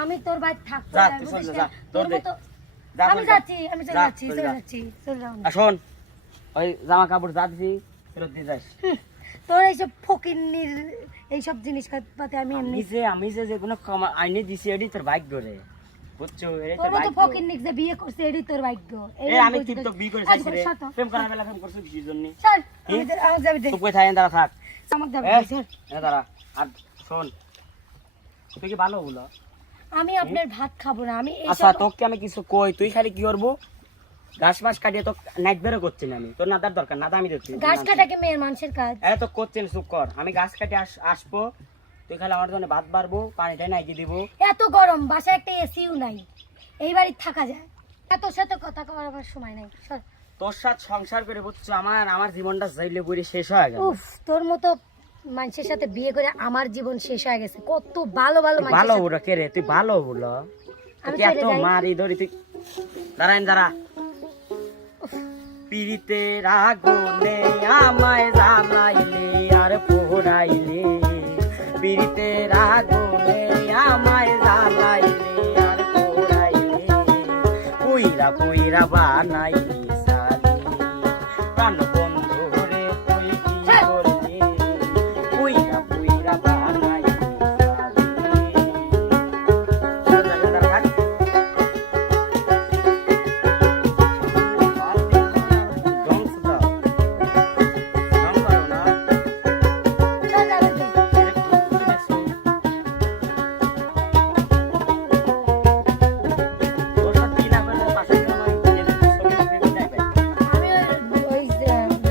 আমি তোর ভাই থাকবো আমি যাচ্ছি শোন ওই জামা কাপড় যা দিছি ফেরত দিয়ে যাস। তোর এইসব ফকিন্নির এইসব জিনিস পাতে আমি আমি যে কোনো আইনে দিছি এডি তোর ভাগ্য রে বুঝছো এডি তোর ভাগ্য। তোর ফকিন্নিক যে বিয়ে করছে এডি তোর ভাগ্য। আমি তুই তো বিয়ে করে চাইছি রে প্রেম করার বেলা প্রেম করছিস কি জন্য? চল আমাকে যাবি দে। তুই কই থাকেন দাঁড়া থাক আমাকে যাবি স্যার দাঁড়া। আর শোন তুই কি ভালো হলো আমি আপনার ভাত খাবো না আমি আচ্ছা তোকে আমি কিছু কই তুই খালি কি করবো ঘাস মাস কাটিয়ে তো নাইট বেরো করছি না আমি তোর নাদার দরকার নাদা আমি দেখছি ঘাস কাটাকে মেয়ের মানুষের কাজ এ তো করছেন চুপ কর আমি ঘাস কাটে আসবো তুই খালি আমার জন্য ভাত বাড়বো পানিটা নাইকে দিব। এত গরম বাসায় একটা এসিও নাই এই বাড়ি থাকা যায় এত সাথে কথা কবার সময় নাই সর। তোর সাথে সংসার করে বুঝছো আমার জীবনটা যাইলে পুরো শেষ হয়ে গেল। উফ তোর মতো মানুষের সাথে বিয়ে করে আমার জীবন শেষ হয়ে গেছে। কত ভালো ভালো মানুষ ভালো হলো কে রে তুই ভালো হলো তুই এত মারি ধরি তুই দাঁড়া পিড়িতের আগুনে আমায় জ্বালাইলে আর পোড়াইলে পিড়িতের আগুনে আমায় জ্বালাইলে আর পোড়াইলে পুইরা পুইরা বানাইলি সালি প্রাণ বন্ধু রে তুই কি করলি পুইরা পুইরা বানাইলি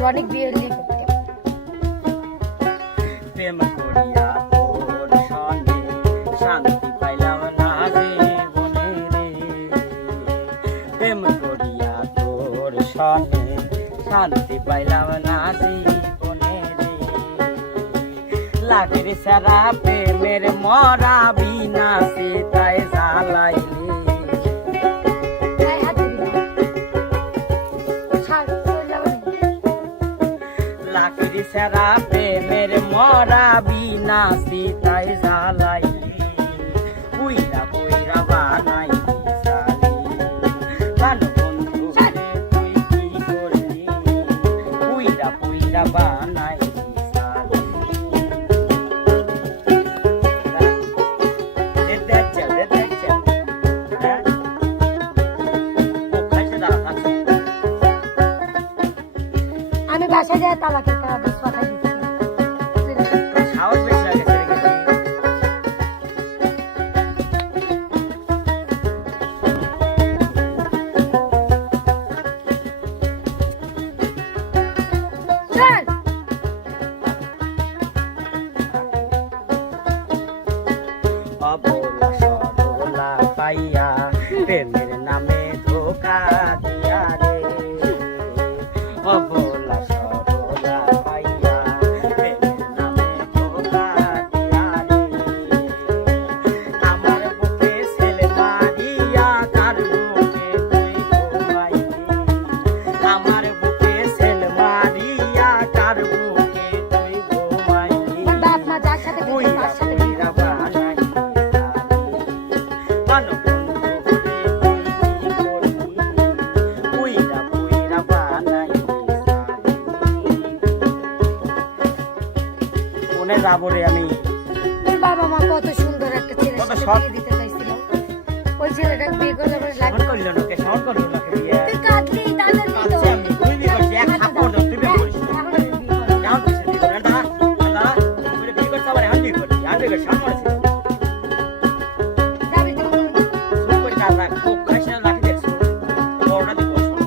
অনেক বিয়ে করতে প্রেম করিয়া তোর সঙ্গে শান্তি পাইলাম না জীবনে রে প্রেম করিয়া তোর সঙ্গে শান্তি পাইলাম না জীবনে রে লাগের সারা প্রেমের মরা বিনা সীতায় জ্বালাইলি লাকড়ি সারা প্রেমের মরা বিনা সীতায় জ্বালাইলি পুইরা পুইরা বানাইলি সালি প্রাণ বন্ধু রে তুই কি করলি পুইরা পুইরা বানাইলি সালি দেখছে হ্যাঁ খাইছে দাঁড়া আমি বাসায় যাই তালাকের কাগজ পাঠাই দিচ্ছি সাহস বেশি হয়ে গেছে রে চল অবলা সরলা পাইয়া প্রেমের নামে ধোকা দিয়া রে অবলা সরলা পাইয়া প্রেমের নামে ধোকা দিয়া রে আমার বুকে ছেলে মারিয়া তার বুকে তুই ঘুমাইলি আমার বুকে ছেলে মারিয়া তার বুকে তুই ঘুমাইলি বাপ মা যার সাথে বিয়ে তার সাথে বিয়ে যাবো রে আমি তোর বাবা মা কত সুন্দর একটা ছেলের কত সাথে শখ। বিয়ে দিতে চাইছিল ওই ছেলেটা বিয়ে করলে পরে শহর লাগবে করলো না কে শহর করলো না কে বিয়ে তুই কাঁদলি তাহলে তো কাঁদছি আমি, তুই বিয়ে করছিস, এক থাপ্পড় দাও, তুই বিয়ে করিস না। এখন আমি বিয়ে করবো। কেমন করছিস বিয়ে করে? দাঁড়া, দাঁড়া, তুই বিয়ে করছিস আবার এখন বিয়ে করছিস, এখন বিয়ে করছিস, সামনে ছিল। যাবি তুই? চুপ করে কাজ রাখ, খুব খাইস না, লাঠি দেখছো, বড়টা দিব, শোন।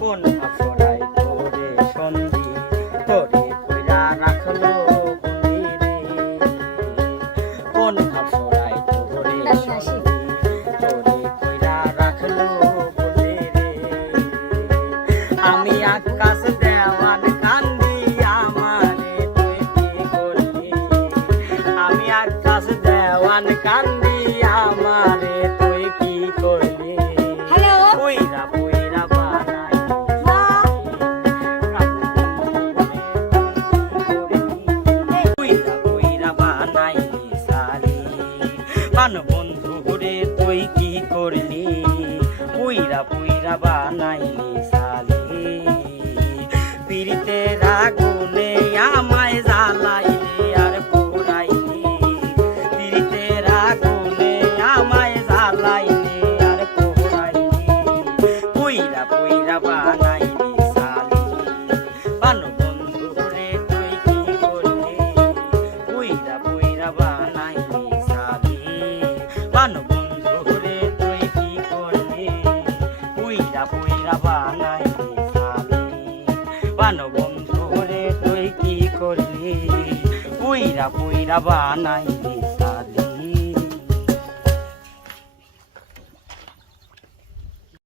কোন আফরায় তোরে সন্ধি, তোরে কইরা রাখলো বন্দি রে। কোন আফরায় তোরে সন্ধি, তোরে কইরা রাখলো বন্দি রে। আমি আকাশ দেওয়ান কান্দি আমারে তুই কি করলি আমি আকাশ দেওয়ান কান্দি আমারে তুই কি করলি হ্যালো পুইরা পুইরা বানাইলি পুইরা পান বন্ধু রে তুই কি করলি পুইরা পুইরা বানাইলি সালি পিরিতের আগুনে আমায় জ্বালাইলি আর পোড়াইলি পিরিতের আগুনে আমায় জ্বালাইলি আর পোড়াইলি পুইরা পুইরা বানাইলি সালি পান বন্ধু রে তুই কি করলি পুইরা পুইরা বানাইলি সালি পান বন্ধু রে তুই কি করলি পুইরা পুইরা বানাইলি সালি পান বন্ধু রে তুই কি করলি পুইরা পুইরা বানাইলি